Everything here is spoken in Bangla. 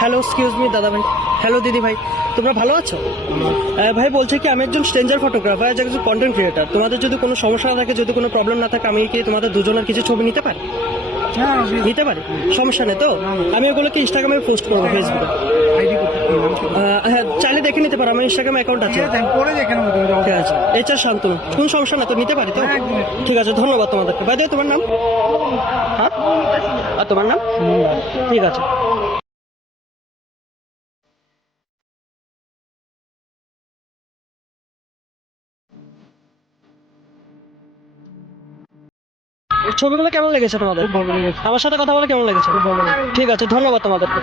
হ্যালো, এক্সকিউজ মি দাদা ভাই। হ্যালো দিদি ভাই, তোমরা ভালো আছো? ভাই বলছে কি, আমি একজন স্ট্রেঞ্জার ফটোগ্রাফার, একজন কন্টেন্ট ক্রিয়েটার। তোমাদের যদি কোনো সমস্যা না থাকে, যদি কোনো প্রবলেম না থাকে, আমি কি তোমাদের দুজনের কিছু ছবি নিতে পারি? হ্যাঁ নিতে পারি, সমস্যা নেই তো? আমি ওগুলোকে ইনস্টাগ্রামে পোস্ট করবো, ফেসবুকে। আইডি করতে হ্যাঁ, চাইলে দেখে নিতে পারো, আমার ইনস্টাগ্রাম অ্যাকাউন্ট আছে। ঠিক আছে, আমি পরে দেখে নেবো। ঠিক আছে, এইচআর শান্তনু, কোনো সমস্যা না তো? নিতে পারি তো? ঠিক আছে, ধন্যবাদ তোমাদেরকে। বাই দ্য ওয়ে, তোমার নাম? হ্যাঁ, আর তোমার নাম? ঠিক আছে। ছবিগুলো কেমন লেগেছে তোমাদের? খুব ভালো লেগেছে। আমার সাথে কথা বলে কেমন লেগেছে? খুব ভালো লেগেছে। ঠিক আছে, ধন্যবাদ তোমাদেরকে।